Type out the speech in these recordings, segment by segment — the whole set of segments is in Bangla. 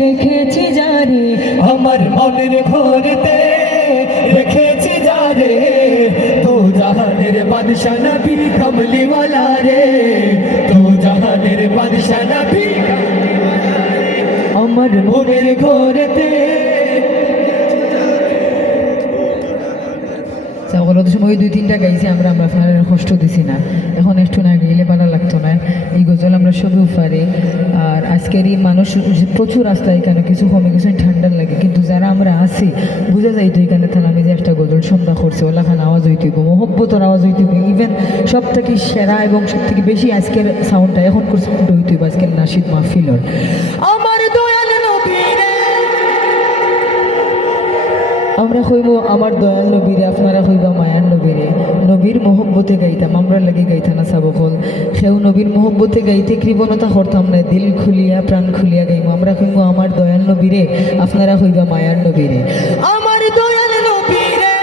রেখেছি যারে আমার মনের ঘরেতে রেখেছি যারে তো জাহানের বাদশা নবী কমলিওয়ালা রে তো জাহানের বাদশা নবী আমার মনের ঘরেতে সকলের সময় 2-3টা গাইছি আমরা আপনার কষ্ট দিছি না, এখন একটু না গেলে ভালো লাগতো না। এই গজল আমরা সবই পারি। আর আজকের এই মানুষ প্রচুর রাস্তায় এখানে কিছু কমে কিছু ঠান্ডার লাগে, কিন্তু যারা আমরা আছি বোঝা যাইতো এখানে তাহলে আমি যে একটা গজল সন্ধ্যা করছি ওলাখান আওয়াজ হইতে মহব্বতর আওয়াজ হইতে ইভেন সব থেকে সেরা এবং সব থেকে বেশি আজকের সাউন্ডটা এখন করছে হইতে আজকের নাশিদ মাহফিলর। আমার দয়াল নবীরে আমরা হইব আমার দয়াল নবীরে, আপনারা হইবা মায়ার নবীরে। নবীর মোহব্বতে গাইতাম আমরা লাগে গাইতা না সাবকল সেও নবীর মোহব্বতে গাইতে কৃপণতা করতাম না, দিল খুলিয়া প্রাণ খুলিয়া গাইব। আমরা হইব আমার দয়াল নবীরে, আপনারা হইবা মায়ার নবীরে। আমার দয়াল নবীরে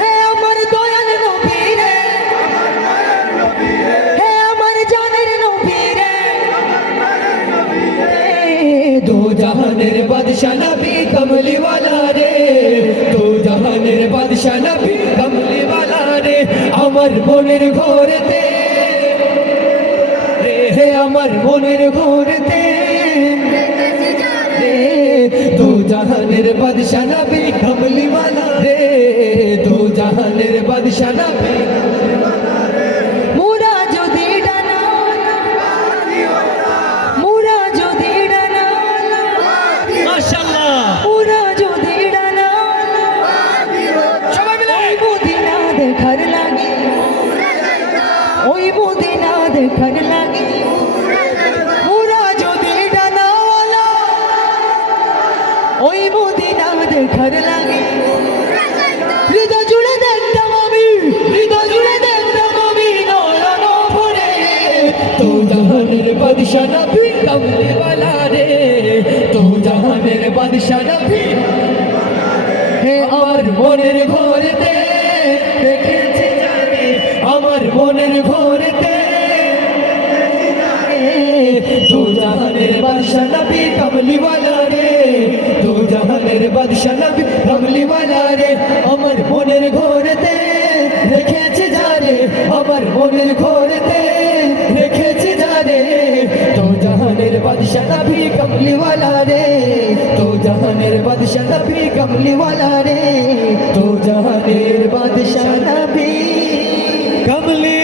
হে আমার দয়াল নবীরে হে আমার জানের নবীরে তো জাহানের বাদশা নবী কমলিওয়ালা রে তো জাহানের বাদশা নবী কমলিওয়ালা রে আমার মনের ঘরেতে রে আমার মনের ঘরেতে রে তো জাহানের বাদশা নবী কমলিওয়ালা রে তো জাহানের বাদশা নবী মুরা যদি ডানা মুরা যদি ডানা মাশাআল্লাহ মুরা যদি ডানা সবাই মিলে ওই মদিনা দেখার লাগে ওই মদিনা দেখার লাগে মুরা যদি ডানাওয়ালা ওই মদিনা দেখার লাগে হৃদয় জুড়ে দেখতাম আমি হৃদয় জুড়ে দেখতাম আমি নয়ন ভরে তো জাহানের বাদশা নবী কমলিওয়ালা রে তো জাহানের বাদশা নবী হে আমার মনের ঘরেতে রেখেছি জানে আমার মনের ঘরেতে তো জাহানের বাদশা নবী কমলিওয়ালা রে তো জাহানের বাদশা নবী কমলিওয়ালা রে আমার মনের ঘরেতে রেখেছি জানে আমার মনের ঘরেতে রেখেছি জানে তো জাহানের বাদশা নবী কমলিওয়ালা রে তো জাহানের বাদশা নবী কমলিওয়ালা রে তো জাহানের বাদশা নবী কমলি